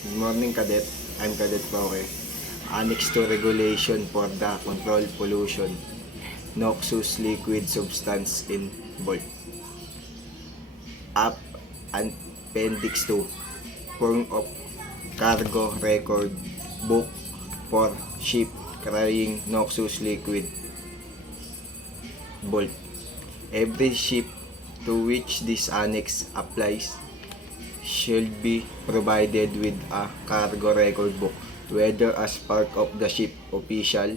Good morning, Cadet. I'm Cadet Pauke. Annex to Regulation for the Control Pollution Noxious Liquid Substance in Bulk. Up Appendix 2 Form of Cargo Record Book for Ship Carrying Noxious Liquid Bulk. Every ship to which this annex applies should be provided with a cargo record book, whether as part of the ship official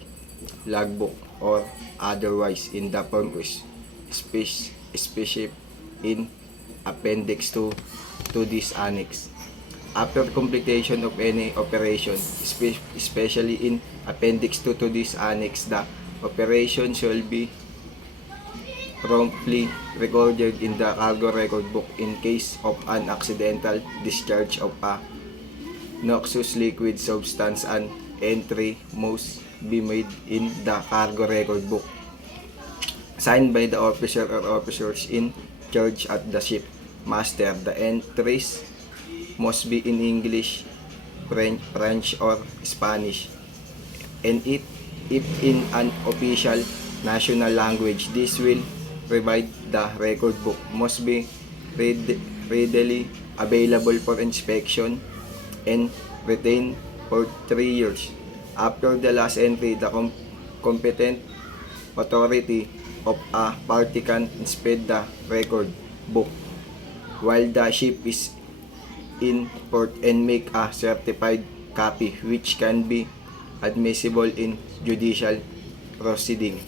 logbook or otherwise in the form specified in Appendix 2 to this annex. After completion of any operation, especially in Appendix 2 to this annex, the operation shall be promptly recorded in the cargo record book. In case of an accidental discharge of a noxious liquid substance, an entry must be made in the cargo record book, signed by the officer or officers in charge at the ship master. The entries must be in English, French or Spanish, and if in an official national language. This will provide the record book must be readily available for inspection and retained for 3 years. After the last entry, the competent authority of a party can inspect the record book while the ship is in port and make a certified copy which can be admissible in judicial proceeding.